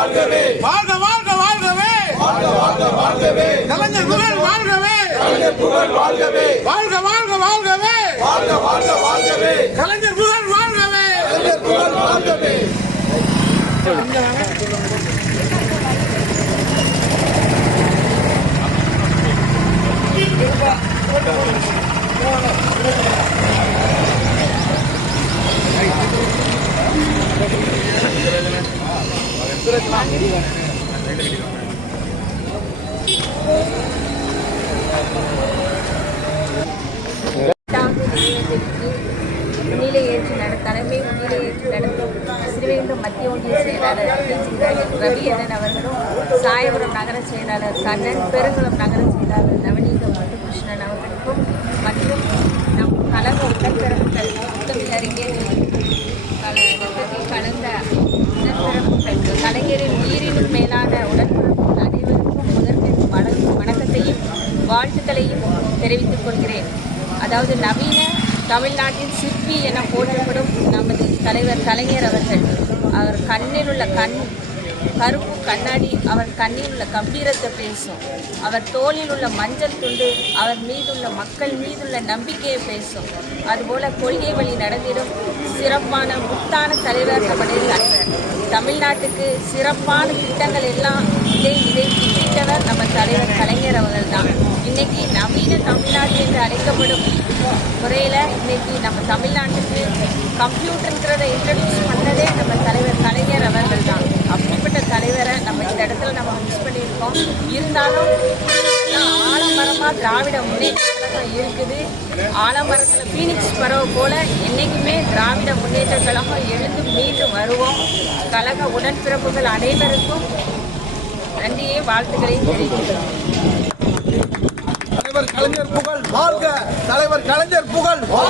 வாழ்கவே வாழ்க வாழ்க வாழ்கவே வாழ்க வாழ்க வாழ்கவே கலைஞர் புகழ் வாழ்கவே கலைஞர் புகழ் வாழ்கவே வாழ்க வாழ்க வாழ்கவே வாழ்க வாழ்க வாழ்கவே கலைஞர் புகழ் வாழ்கவே கலைஞர் புகழ் வாழ்கவே. முன்னிலை ஏற்று தலைமை முன்னிலை ஏற்று நடத்தும் ஸ்ரீவைகுண்டம் மத்திய ஒன்றிய செயலாளர் ரவியண்ணன் அவர்களும், சாயபுரம் நகர செயலாளர் கண்ணன், பெருங்குளம் நகர செயலாளர் நவநீதம் முத்துகிருஷ்ணன் அவர்களுக்கும் மற்றும் நம் கழக உடன்பிறப்புகள் முத்தமிழறிஞர் கலந்த உடன்பிறப்புகள் கலைஞரின் உயிரினும் மேலான உடன்பிறப்புகள் அனைவருக்கும் முதற்கண் வணக்கத்தையும் வாழ்த்துக்களையும் தெரிவித்துக் கொள்கிறேன். அதாவது நவீன தமிழ்நாட்டின் சிற்பி என போற்றப்படும் நமது தலைவர் கலைஞர் அவர்கள், அவர் கண்ணில் உள்ள கருப்பு கண்ணாடி அவர் கண்ணில் உள்ள கம்பீரத்தை பேசும். அவர் தோளில் உள்ள மஞ்சள் துண்டு அவர் மீதுள்ள மக்கள் மீதுள்ள நம்பிக்கையை பேசும். அதுபோல கொள்கை வழி நடந்திடும் சிறப்பான முத்தான தலைவர் நம்முடைய தலைவர். தமிழ்நாட்டுக்கு சிறப்பான திட்டங்கள் எல்லாம் இதை திட்டவர் நம்ம தலைவர் கலைஞர் அவர்கள் தான். இன்னைக்கு நவீன தமிழ்நாடு என்று அழைக்கப்படும் முறையில் இன்னைக்கு நம்ம தமிழ்நாட்டுக்கு கம்ப்யூட்டருங்கிறத இன்ட்ரடியூஸ் பண்ணதே நம்ம தலைவர் கலைஞர் அவர்கள் தான். அப்படிப்பட்ட தலைவரை நம்ம இந்த இடத்துல நம்ம மிஸ் பண்ணியிருக்கோம். இருந்தாலும் ஆலமரமாக திராவிட முன்னேற்ற கழகம் இருக்குது. ஆலமரத்தில் பீனிக்ஸ் பறவை போல என்றைக்குமே திராவிட முன்னேற்ற கழகம் எழுந்து மீண்டும் வருவோம். கழக உடன்பிறப்புகள் அனைவருக்கும் நன்றியை வாழ்த்துக்களையும் தெரிவிக்கிறோம். தலைவர் கலைஞர் புகழ் வாழ்க. தலைவர் கலைஞர் புகழ் வாழ்க.